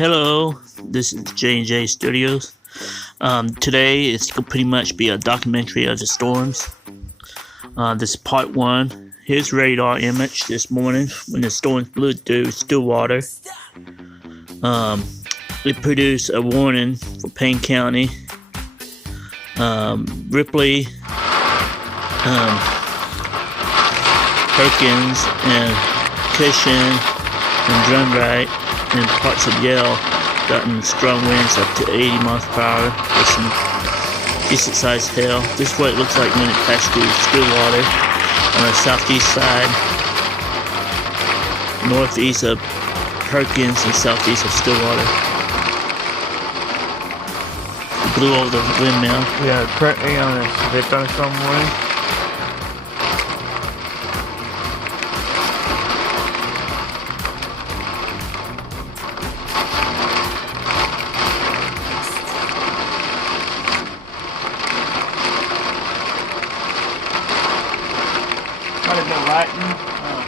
Hello, this is J&J Studios. Today it's gonna pretty much be a documentary of the storms. This is part one. Here's radar image this morning when the storms blew through Stillwater. It produced a warning for Payne County, Ripley, Perkins, and Cushion, and Drumright, and parts of Yale gotten strong winds up to 80 miles per hour with some decent sized hail. This is what it looks like when it passed through Stillwater on the southeast side, northeast of Perkins and southeast of Stillwater. It blew over the windmill. We are currently on a severe thunderstorm warning.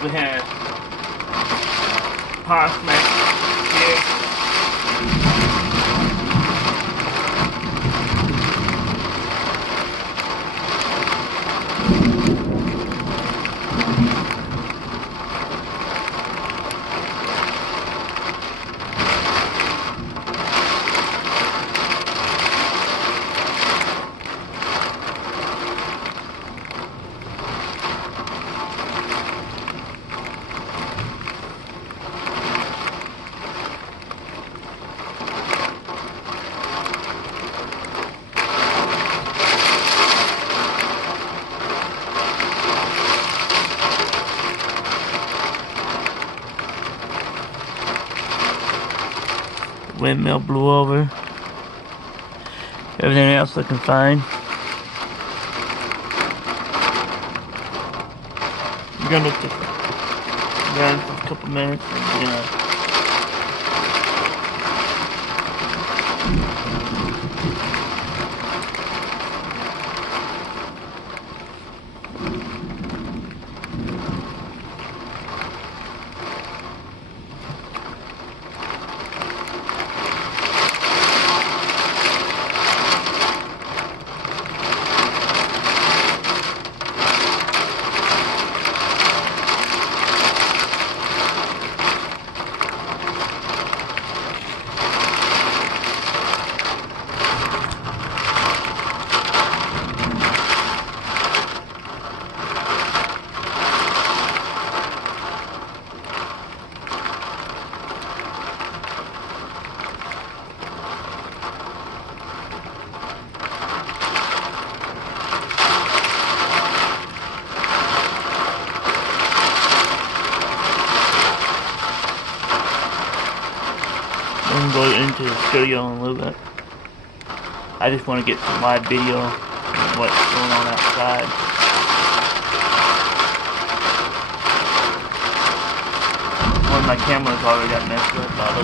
We had power smack here. Windmill blew over. Everything else looking fine. We're gonna look around for a couple minutes and we're gonna go into the studio in a little bit. I just want to get some live video of what's going on outside. One of my cameras already got messed up by the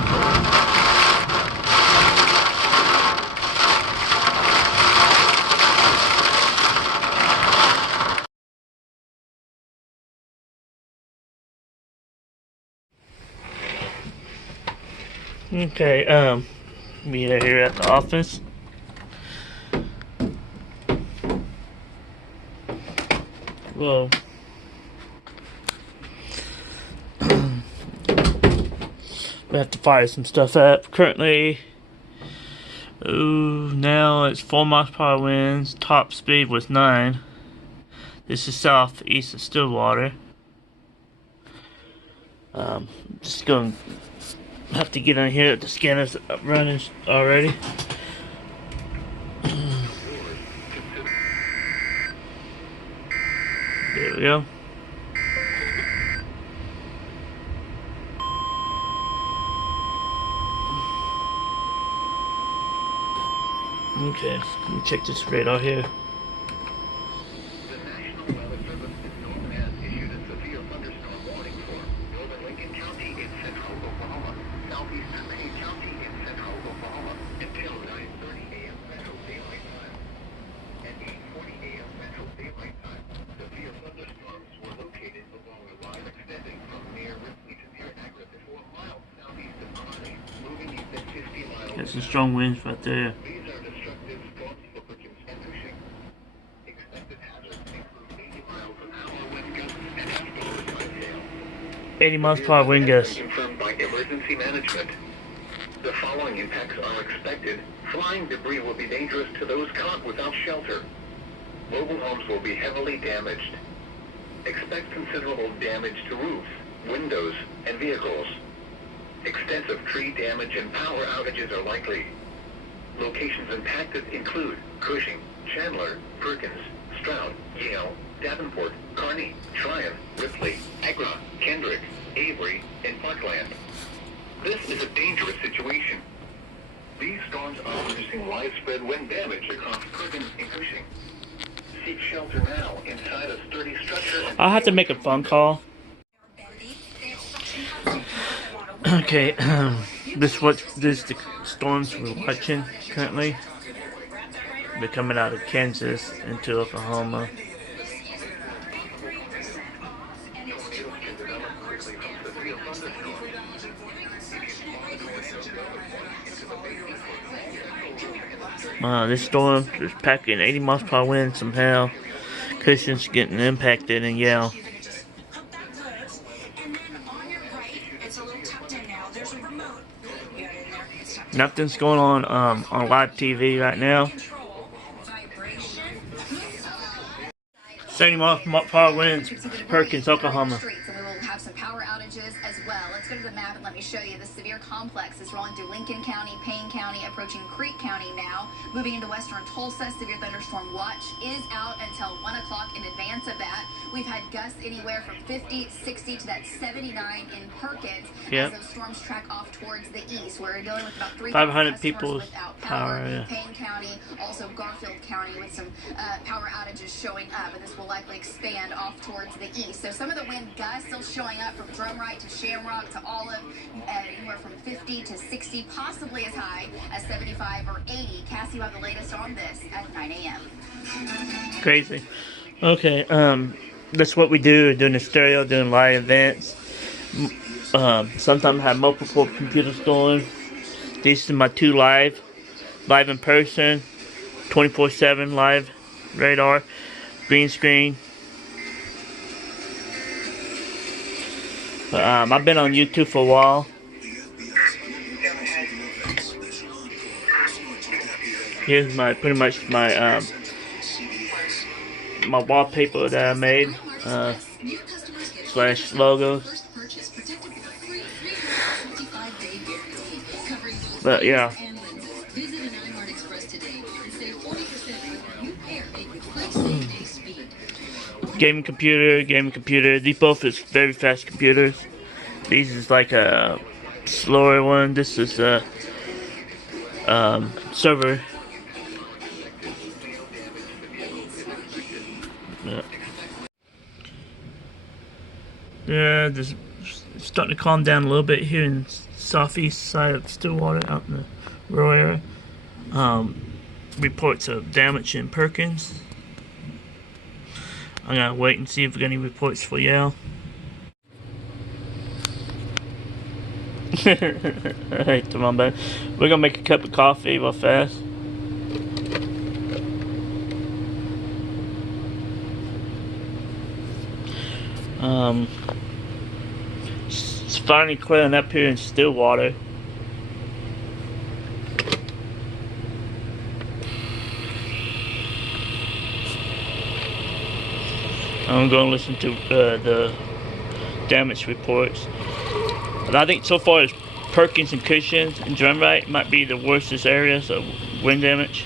Okay, we are here at the office. Well, we have to fire some stuff up. Currently, now it's 4 miles per hour winds. Top speed was 9. This is southeast of Stillwater. Just going to have to get on here. The scanner's up running already. There we go. Okay, let me check this radar here. The National Weather Service has issued a severe thunderstorm warning for northern Lincoln County in central Oklahoma, southeastern Payne County in central Oklahoma until 9:30 a.m. Central Daylight Time. At 8:40 a.m. Central Daylight Time, severe thunderstorms were located along a line extending from near Ripley to near Niagara, 4 miles southeast of Kearney, moving east Got some strong winds right there. These are destructive storms for Perkins and Cushing. Expected hazards include 80 miles an hour wind gusts and storm-sized hail. 80 miles per hour wind gusts. Confirmed by emergency management. The following impacts are expected. Flying debris will be dangerous to those caught without shelter. Mobile homes will be heavily damaged. Expect considerable damage to roofs, windows, and vehicles. Extensive tree damage and power outages are likely. Locations impacted include Cushing, Chandler, Perkins, Stroud, Yale, Davenport, Kearney, Tryon, Ripley, Agra, Kendrick, Avery, and Parkland. This is a dangerous situation. These storms are producing widespread wind damage across Perkins and Cushing. Seek shelter now inside a sturdy structure. I'll have to make a phone call. Okay, this is the storms we're watching currently. They're coming out of Kansas into Oklahoma. This storm is packing 80 miles per hour wind, some hail. Cushing's getting impacted in Yale. Nothing's going on live TV right now. 70 miles per hour winds, Perkins, Oklahoma. Have some power outages as well. Let's go to the map and let me show you. The severe complex is rolling through Lincoln County, Payne County, approaching Creek County now. Moving into western Tulsa, severe thunderstorm watch is out until 1 o'clock. In advance of that, we've had gusts anywhere from 50, 60 to that 79 in Perkins. Yep. As those storms track off towards the east. We're dealing with about 500 people without power. Yeah. Payne County, also Garfield County with some power outages showing up, and this will likely expand off towards the east. So some of the wind gusts still showing up from Drumright to Shamrock to Olive, anywhere from 50 to 60, possibly as high as 75 or 80. Cassie will have the latest on this at 9 a.m. Crazy. Okay, that's what we do, doing the stereo, doing live events. Sometimes I have multiple computers going. These are my two live in person, 24/7 live radar, green screen. I've been on YouTube for a while. Here's pretty much my wallpaper that I made, / logos. But yeah. Gaming computer. These both is very fast computers. These is like a slower one. This is a server. Yeah, this it's starting to calm down a little bit here in southeast side of Stillwater, out in the rural area. Reports of damage in Perkins. I'm gonna wait and see if we got any reports for Yale. Alright, come on back. We're gonna make a cup of coffee real fast. It's finally clearing up here in Stillwater. I'm going to listen to the damage reports. And I think so far as Perkins and Cushing and Drumright might be the worstest areas of wind damage.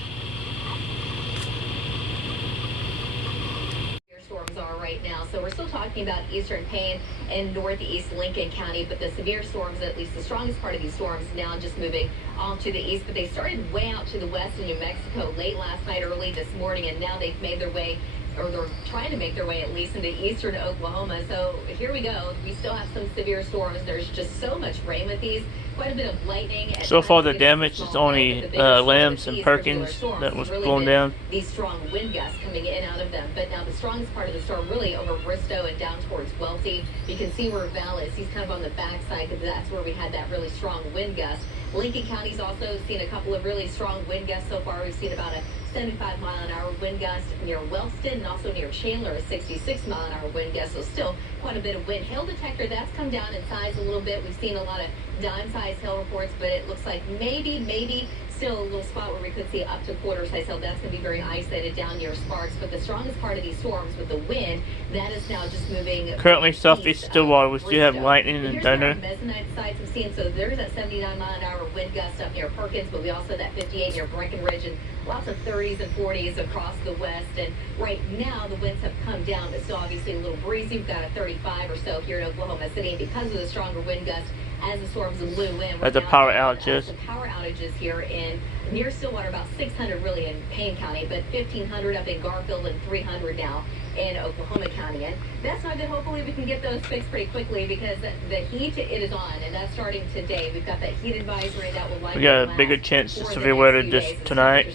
Storms are right now, so we're still talking about eastern Payne and northeast Lincoln County, but the severe storms, at least the strongest part of these storms, now just moving off to the east. But they started way out to the west in New Mexico late last night, early this morning, and now they've made their way, or they're trying to make their way at least into eastern Oklahoma. So here we go. We still have some severe storms. There's just so much rain with these. Quite a bit of lightning. So far the damage is only limbs and Perkins that was blown down. These strong wind gusts coming in out of them. But now the strongest part of the storm really over Bristow and down towards Wealthy. You can see where Val is. He's kind of on the backside because that's where we had that really strong wind gust. Lincoln County's also seen a couple of really strong wind gusts so far. We've seen about a 75-mile-an-hour wind gust near Wellston and also near Chandler, a 66-mile-an-hour wind gust. So still quite a bit of wind. Hail detector, that's come down in size a little bit. We've seen a lot of dime-sized hail reports, but it looks like maybe still a little spot where we could see up to quarter-size hail. That's going to be very isolated down near Sparks. But the strongest part of these storms with the wind, that is now just moving. Currently southeast Stillwater, we still have lightning and thunder. Mesonoid sites I'm seeing. So there's that 79-mile-an-hour wind gust up near Perkins, but we also have that 58 near Breckenridge, and lots of 30s and 40s across the west. And right now the winds have come down, but still obviously a little breezy. We've got a 35 or so here in Oklahoma City, and because of the stronger wind gust as the storms blew in, At the power outages. some power outages here in near Stillwater, about 600 really in Payne County, but 1,500 up in Garfield and 300 now in Oklahoma County. And that's why that hopefully we can get those fixed pretty quickly, because the heat, it is on, and that's starting today. We've got that heat advisory that will likely We got a bigger chance of severe weather this tonight.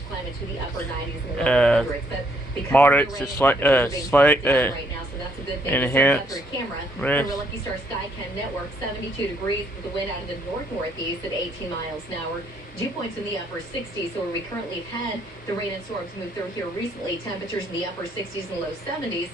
Moderate to slight, enhanced. For Lucky Star Skycam Network, 72 degrees with the wind out of the north-northeast at 18 miles an hour. Dew points in the upper 60s, so where we currently have had the rain and storms move through here recently, temperatures in the upper 60s and low 70s,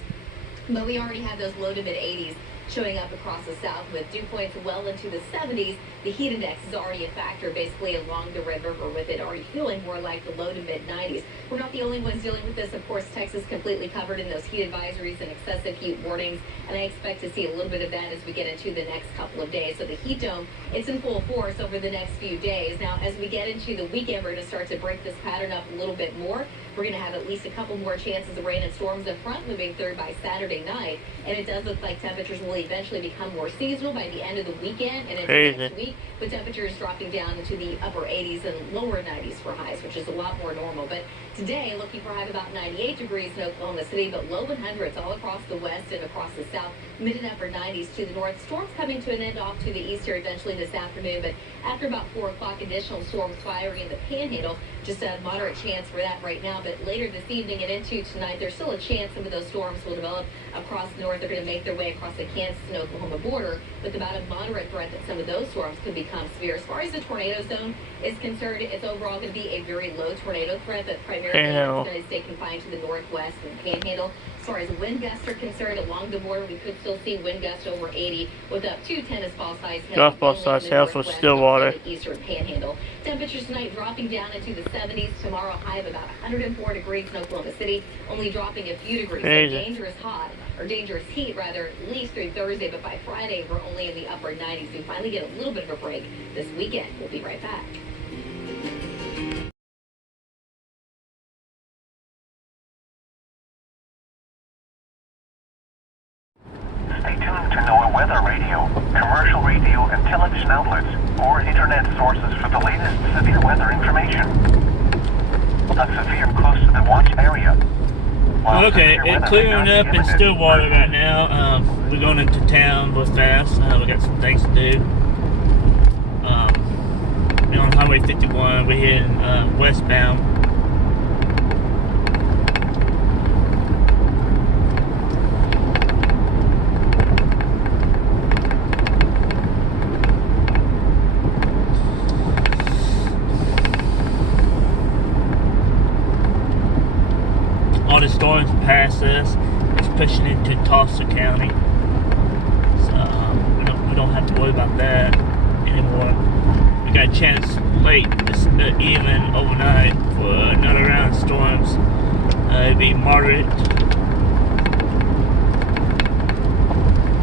but we already have those low to mid 80s showing up across the south with dew points well into the 70s. The heat index is already a factor basically along the Red River, with it already feeling more like the low to mid 90s. We're not the only ones dealing with this. Of course, Texas completely covered in those heat advisories and excessive heat warnings, and I expect to see a little bit of that as we get into the next couple of days. So the heat dome, it's in full force over the next few days. Now, as we get into the weekend, we're going to start to break this pattern up a little bit more. We're going to have at least a couple more chances of rain and storms up front moving through by Saturday night, and it does look like temperatures will eventually become more seasonal by the end of the weekend and into next week, with temperatures dropping down into the upper 80s and lower 90s for highs, which is a lot more normal. But today, looking for a high of about 98 degrees in Oklahoma City, but low 100s all across the west and across the south, mid and upper 90s to the north. Storms coming to an end off to the east here eventually this afternoon, but after about 4 o'clock, additional storms firing in the Panhandle. Just a moderate chance for that right now, but later this evening and into tonight, there's still a chance some of those storms will develop across the north. They're going to make their way across the Kansas and Oklahoma border, with about a moderate threat that some of those storms could become severe. As far as the tornado zone is concerned, it's overall going to be a very low tornado threat, but primarily it's going to stay confined to the northwest and Panhandle. As far as wind gusts are concerned, along the border, we could still see wind gusts over 80 with up to tennis ball size hail. Golf ball size hail for Stillwater. Eastern Panhandle. Temperatures tonight dropping down into the 70s. Tomorrow, high of about 104 degrees in Oklahoma City, only dropping a few degrees. So dangerous hot, or dangerous heat rather, at least through Thursday, but by Friday we're only in the upper 90s. We finally get a little bit of a break this weekend. We'll be right back. Stay tuned to NOAA Weather Radio, commercial radio and television outlets, or internet sources for the latest severe weather information. A severe close to the watch area. Okay, it's clearing up in Stillwater right now. We're going into town real fast. We got some things to do. We're on Highway 51. We're heading westbound. All the storms past us, it's pushing into Tulsa County, so we don't have to worry about that anymore. We got a chance late this evening, overnight, for another round of storms. It'll be moderate,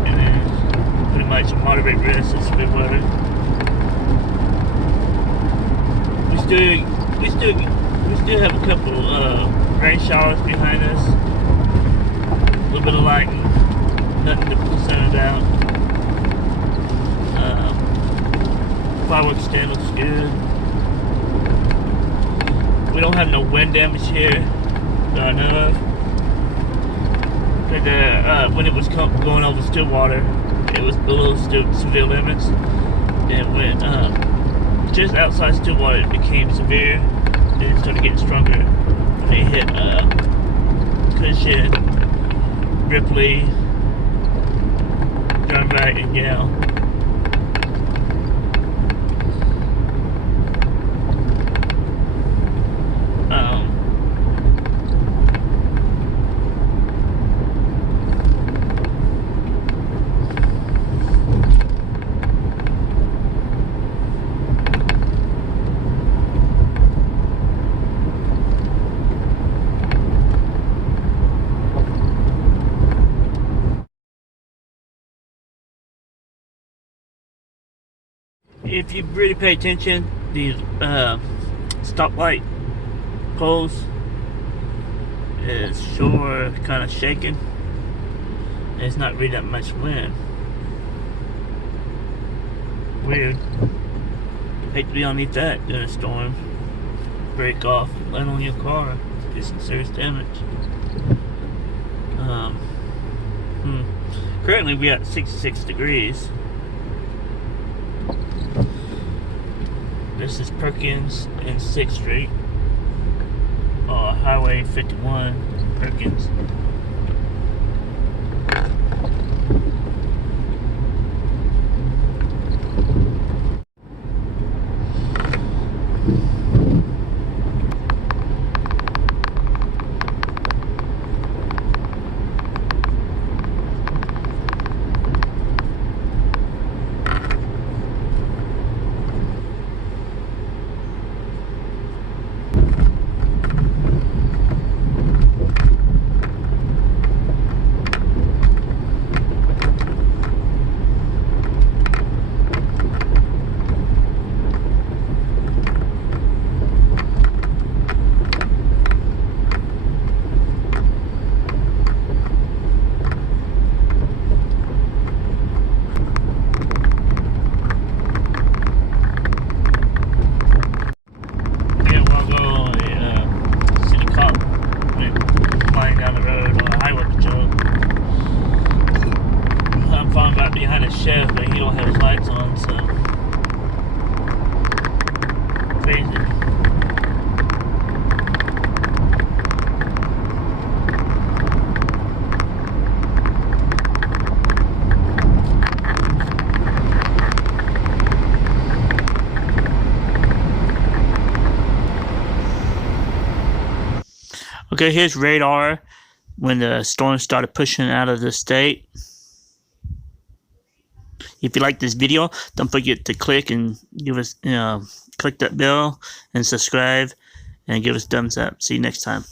and then pretty much a moderate risk of severe weather. We still have a couple rain showers behind us. A little bit of lightning, nothing to be concerned about. Fireworks stand looks good. We don't have no wind damage here that I know of. But when it was going over Stillwater, it was below severe limits. And when just outside Stillwater, it became severe. And it started getting stronger. They hit Cushion, Ripley, Drum Right, and Yale. if you really pay attention, these stoplight poles is sure kind of shaking. It's not really that much wind. Weird. Hate to be underneath that during a storm. Break off, land on your car, do some serious damage. Currently we at 66 degrees. This is Perkins and 6th Street. Highway 51, Perkins. Behind a chef, but he don't have his lights on, so crazy. Okay, here's radar when the storm started pushing out of the state. If you like this video, don't forget to click and give us, click that bell and subscribe and give us a thumbs up. See you next time.